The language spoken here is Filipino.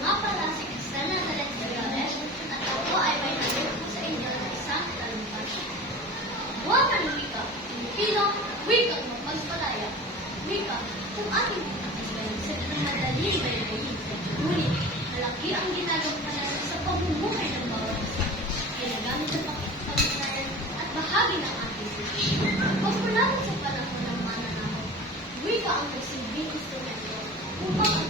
nga pala si Cristina Valenzuela at ako ay may nalito sa inyo na isang taluntan. Buwangan wika, Pilipino, wikang mapagpalaya. Wika, kung ating pinakasbayan sa madaling baybayin. Ngunit, malaki ang ginagampanan sa pamumuhay ng bawat isa. Ginagamit sa pakipagpasayan at bahagi ng ating sisyon. Pagmula sa panahon ng mananakot, wika ang nagsilbing instrumento upang ang